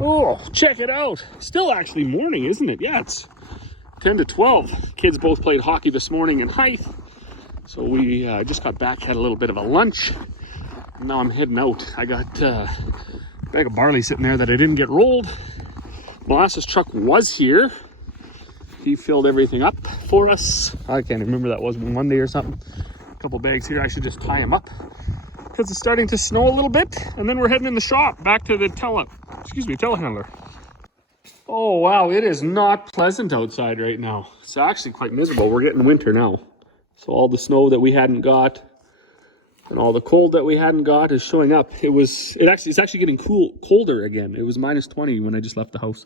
Oh, check it out. Still actually morning, isn't it? Yeah, it's 10 to 12. Kids both played hockey this morning in Hythe. So we just got back, had a little bit of a lunch. Now I'm heading out. I got a bag of barley sitting there that I didn't get rolled. Molasses truck was here. He filled everything up for us. I can't remember, that was Monday or something. A couple bags here. I should just tie them up because it's starting to snow a little bit. And then we're heading in the shop back to the telehandler. Oh wow, it is not pleasant outside right now. It's actually quite miserable. We're getting winter now. So all the snow that we hadn't got and all the cold that we hadn't got is showing up. It's actually getting colder again. It was minus 20 when I just left the house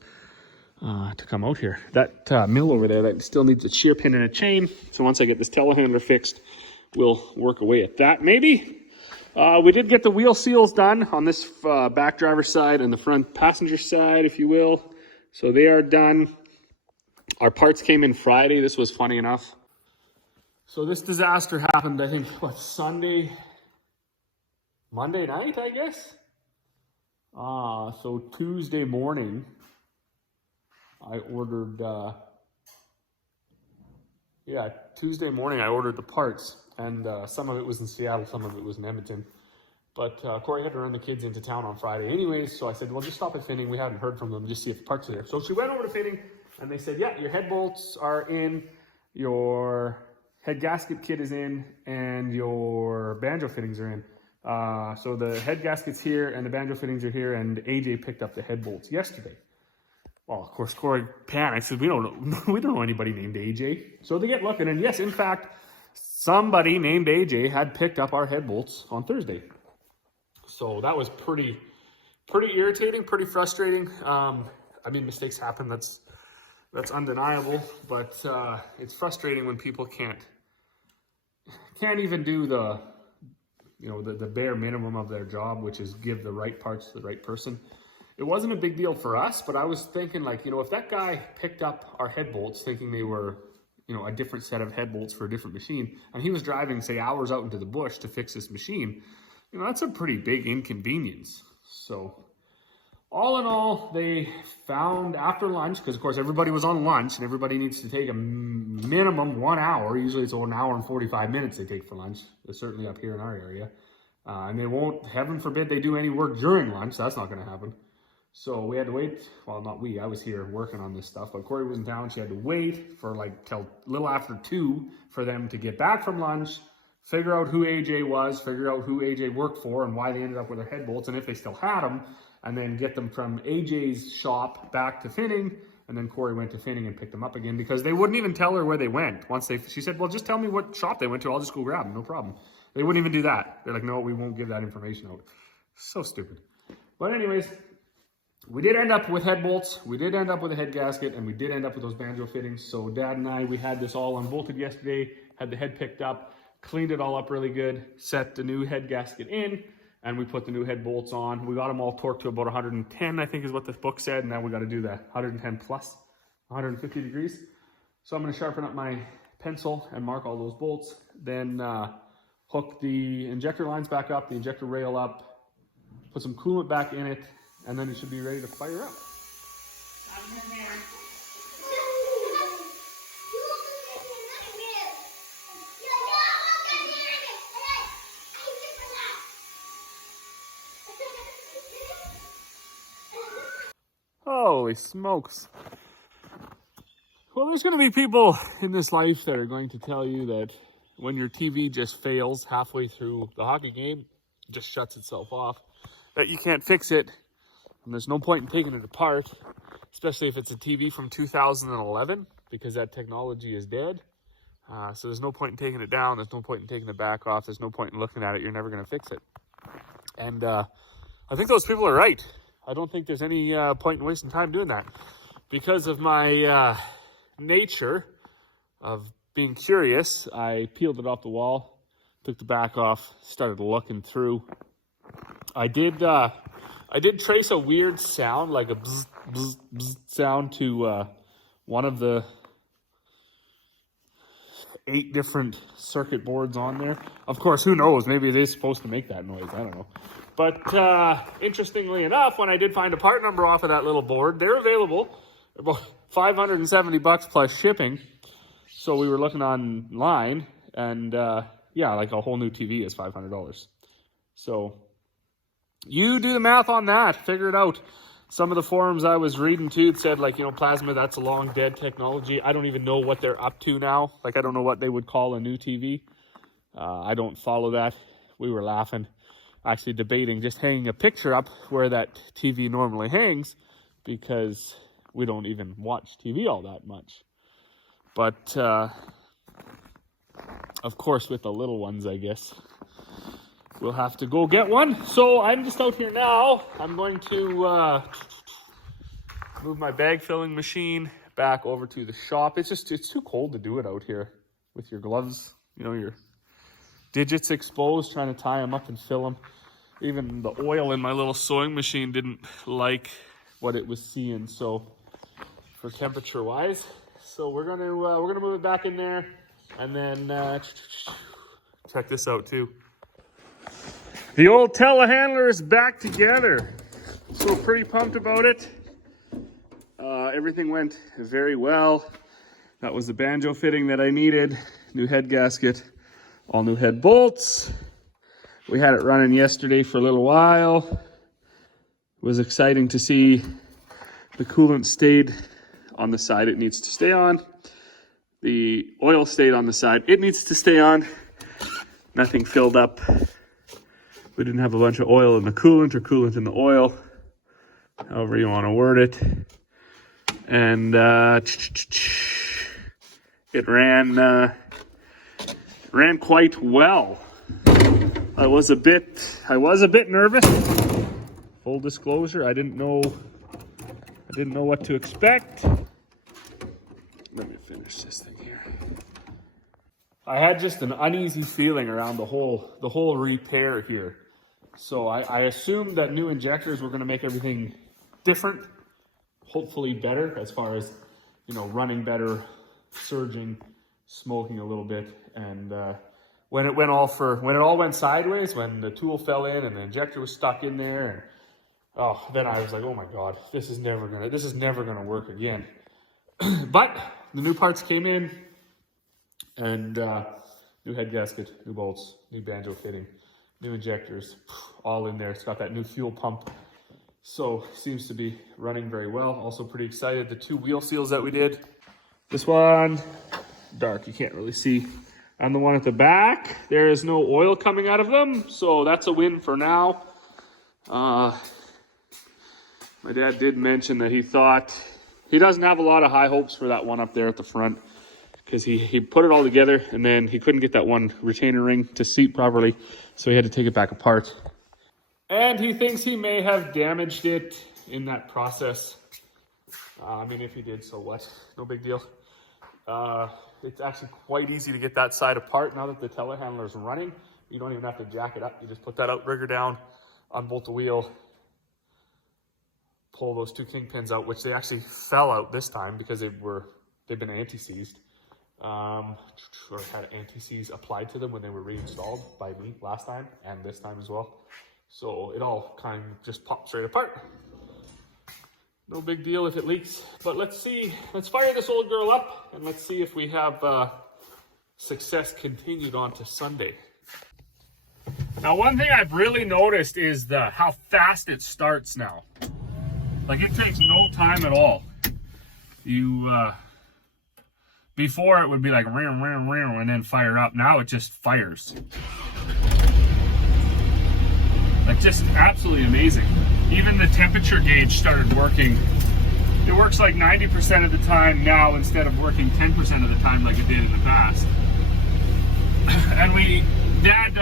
to come out here. That mill over there, that still needs a shear pin and a chain. So once I get this telehandler fixed, we'll work away at that maybe. We did get the wheel seals done on this back driver's side and the front passenger side, if you will. So they are done. Our parts came in Friday. This was funny enough. So this disaster happened, I think, Monday night, I guess? So Tuesday morning, I ordered, Tuesday morning I ordered the parts, and some of it was in Seattle, some of it was in Edmonton. But Corey had to run the kids into town on Friday anyways, so I said, well, just stop at Finning. We hadn't heard from them, just see if the parts are there. So she went over to Finning, and they said, yeah, your head bolts are in, your head gasket kit is in, and your banjo fittings are in. So the head gasket's here, and the banjo fittings are here, and AJ picked up the head bolts yesterday. Well, of course, Corey panics, says, we don't know anybody named AJ. So they get looking, and yes, in fact, somebody named AJ had picked up our head bolts on Thursday. So that was pretty irritating, pretty frustrating. Mistakes happen. That's undeniable. But it's frustrating when people can't even do the bare minimum of their job, which is give the right parts to the right person. It wasn't a big deal for us, but I was thinking, if that guy picked up our head bolts thinking they were, a different set of head bolts for a different machine, and he was driving, say, hours out into the bush to fix this machine, that's a pretty big inconvenience. So all in all, they found after lunch, because of course everybody was on lunch and everybody needs to take a minimum 1 hour. Usually it's 1 hour and 45 minutes they take for lunch. They're certainly up here in our area. And they won't, heaven forbid, they do any work during lunch. That's not going to happen. So we had to wait. Well, not we. I was here working on this stuff, but Corey was in town. She had to wait for till a little after 2 for them to get back from lunch, figure out who AJ was, figure out who AJ worked for and why they ended up with their head bolts and if they still had them, and then get them from AJ's shop back to Finning. And then Corey went to Finning and picked them up again because they wouldn't even tell her where they went. She said, well, just tell me what shop they went to. I'll just go grab them. No problem. They wouldn't even do that. They're like, no, we won't give that information out. So stupid. But anyways, we did end up with head bolts. We did end up with a head gasket, and we did end up with those banjo fittings. So Dad and I, we had this all unbolted yesterday, had the head picked up, cleaned it all up really good, set the new head gasket in, and we put the new head bolts on. We got them all torqued to about 110, I think is what the book said, and now we got to do the 110 plus 150 degrees. So I'm going to sharpen up my pencil and mark all those bolts, then hook the injector lines back up, the injector rail up, put some coolant back in it, and then it should be ready to fire up. Holy smokes. Well, there's going to be people in this life that are going to tell you that when your TV just fails halfway through the hockey game, it just shuts itself off, that you can't fix it, and there's no point in taking it apart, especially if it's a TV from 2011, because that technology is dead. So there's no point in taking it down, there's no point in taking the back off, there's no point in looking at it, you're never going to fix it. And I think those people are right. I don't think there's any point in wasting time doing that. Because of my nature of being curious, I peeled it off the wall, took the back off, started looking through. I did trace a weird sound, like a bzz, bzz, bzz sound to one of the 8 different circuit boards on there. Of course, who knows? Maybe they're supposed to make that noise. I don't know. But interestingly enough, when I did find a part number off of that little board, they're available, about $570 plus shipping. So we were looking online, and yeah, like a whole new TV is $500. So you do the math on that, figure it out. Some of the forums I was reading too said, like, you know, plasma, that's a long dead technology. I don't even know what they're up to now. Like, I don't know what they would call a new TV. I don't follow that. We were laughing, actually debating just hanging a picture up where that TV normally hangs, because we don't even watch TV all that much. But of course, with the little ones, I guess we'll have to go get one. So I'm just out here now. I'm going to move my bag filling machine back over to the shop. It's too cold to do it out here with your gloves, you know, your digits exposed, trying to tie them up and fill them. Even the oil in my little sewing machine didn't like what it was seeing, so for temperature wise. So we're gonna move it back in there, and then check this out too. The old telehandler is back together, so pretty pumped about it. Everything went very well. That was the banjo fitting that I needed. New head gasket, all new head bolts. We had it running yesterday for a little while. It was exciting to see the coolant stayed on the side it needs to stay on. The oil stayed on the side it needs to stay on. Nothing filled up. We didn't have a bunch of oil in the coolant or coolant in the oil, however you want to word it. And it ran quite well. I was a bit nervous. Full disclosure, I didn't know what to expect. Let me finish this thing here. I had just an uneasy feeling around the whole repair here. So I assumed that new injectors were going to make everything different, hopefully better as far as, you know, running better, surging, smoking a little bit. And when it all went sideways, when the tool fell in and the injector was stuck in there, and then I was like, oh my God, this is never gonna work again. But the new parts came in, and new head gasket, new bolts, new banjo fitting, new injectors, all in there. It's got that new fuel pump, so seems to be running very well. Also pretty excited, the 2 wheel seals that we did. This one, dark, you can't really see. And the one at the back, there is no oil coming out of them, so that's a win for now. My dad did mention that he thought he doesn't have a lot of high hopes for that one up there at the front, because he put it all together and then he couldn't get that one retainer ring to seat properly, so he had to take it back apart. And he thinks he may have damaged it in that process. I mean, if he did, so what? No big deal. It's actually quite easy to get that side apart now that the telehandler is running. You don't even have to jack it up. You just put that outrigger down, unbolt the wheel, pull those 2 kingpins out, which they actually fell out this time because they've been anti-seized, or had anti-seize applied to them when they were reinstalled by me last time and this time as well. So it all kind of just popped straight apart. No big deal if it leaks, but let's fire this old girl up and let's see if we have success continued on to Sunday. Now, one thing I've really noticed is how fast it starts now. Like, it takes no time at all. Before it would be like ram, ram, ram, and then fire up. Now it just fires. Like, just absolutely amazing. Even the temperature gauge started working. It works like 90% of the time now instead of working 10% of the time like it did in the past. And Dad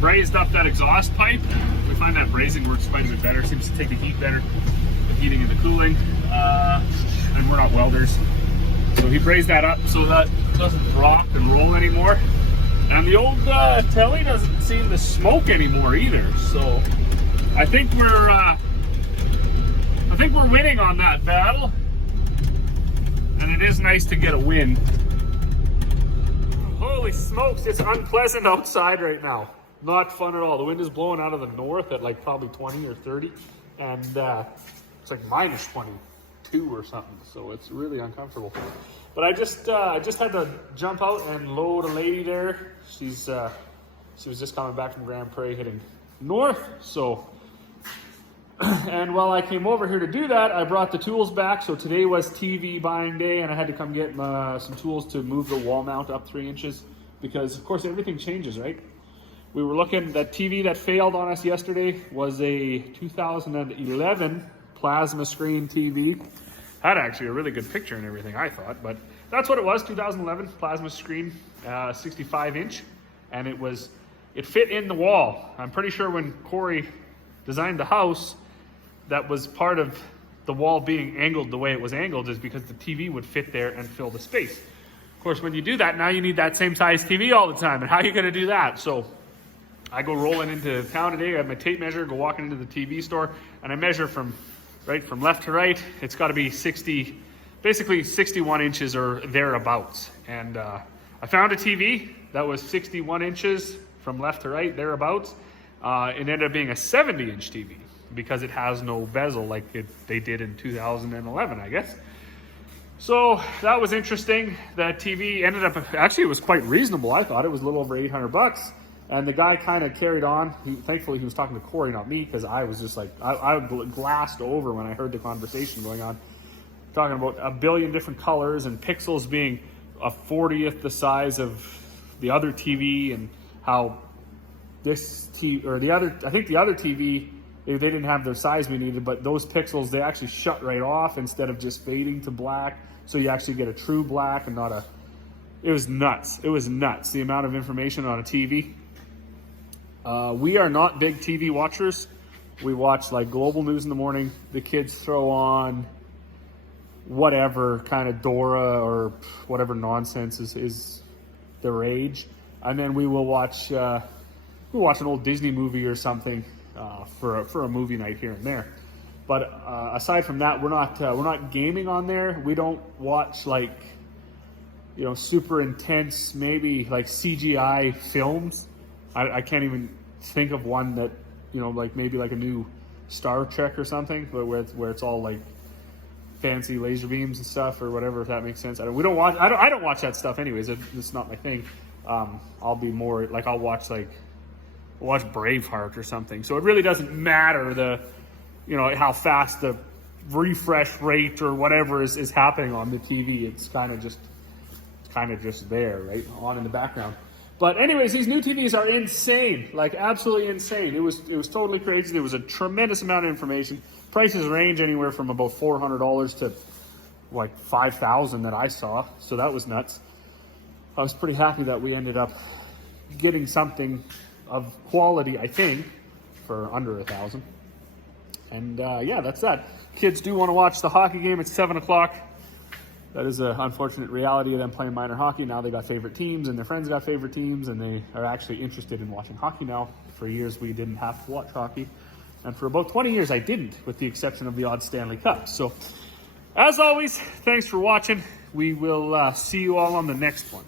brazed up that exhaust pipe. We find that brazing works quite a bit better. Seems to take the heat better, the heating and the cooling. And we're not welders. So he brazed that up so that it doesn't rock and roll anymore. And the old telly doesn't seem to smoke anymore either. So I think we're winning on that battle. And it is nice to get a win. Holy smokes, it's unpleasant outside right now. Not fun at all. The wind is blowing out of the north at like probably 20 or 30, and it's like minus 22 or something. So it's really uncomfortable. But I just had to jump out and load a lady there. She was just coming back from Grand Prairie heading north. So, and while I came over here to do that, I brought the tools back. So today was TV buying day, and I had to come get some tools to move the wall mount up 3 inches because, of course, everything changes, right? We were looking, that TV that failed on us yesterday was a 2011 plasma screen TV. Had actually a really good picture and everything, I thought, but that's what it was, 2011 plasma screen, 65 inch, and it fit in the wall. I'm pretty sure when Corey designed the house, that was part of the wall being angled the way it was angled is because the TV would fit there and fill the space. Of course, when you do that, now you need that same size TV all the time, and how are you gonna do that? So I go rolling into town today, I have my tape measure, go walking into the TV store, and I measure from left to right. It's gotta be basically 61 inches or thereabouts. And I found a TV that was 61 inches from left to right, thereabouts. It ended up being a 70-inch TV because it has no bezel like they did in 2011, I guess. So that was interesting. That TV ended up, actually it was quite reasonable. I thought it was a little over 800 bucks. And the guy kind of carried on. Thankfully, he was talking to Corey, not me, because I was just like, I glassed over when I heard the conversation going on. Talking about a billion different colors and pixels being a 40th the size of the other TV, and how this TV, or the other, I think the other TV, they didn't have the size we needed, but those pixels, they actually shut right off instead of just fading to black. So you actually get a true black and not a, it was nuts. It was nuts, the amount of information on a TV. We are not big TV watchers. We watch like Global News in the morning. The kids throw on whatever kind of Dora or whatever nonsense is their age. And then we will watch an old Disney movie or something for a movie night here and there. But aside from that, we're not gaming on there. We don't watch like, you know, super intense, maybe like CGI films. I can't even think of one that, you know, like maybe like a new Star Trek or something, but where it's all like fancy laser beams and stuff or whatever, if that makes sense. I don't watch that stuff anyways. It's not my thing. I'll be more like, I'll watch Braveheart or something. So it really doesn't matter you know, how fast the refresh rate or whatever is happening on the TV. It's kind of just there, right, on in the background. But anyways, these new TVs are insane, like absolutely insane. It was totally crazy. There was a tremendous amount of information. Prices range anywhere from about $400 to like $5,000 that I saw. So that was nuts. I was pretty happy that we ended up getting something of quality, I think, for under $1,000. And yeah, that's that. Kids do want to watch the hockey game at 7 o'clock. That is an unfortunate reality of them playing minor hockey. Now they got favorite teams, and their friends got favorite teams, and they are actually interested in watching hockey now. For years, we didn't have to watch hockey. And for about 20 years, I didn't, with the exception of the odd Stanley Cup. So, as always, thanks for watching. We will see you all on the next one.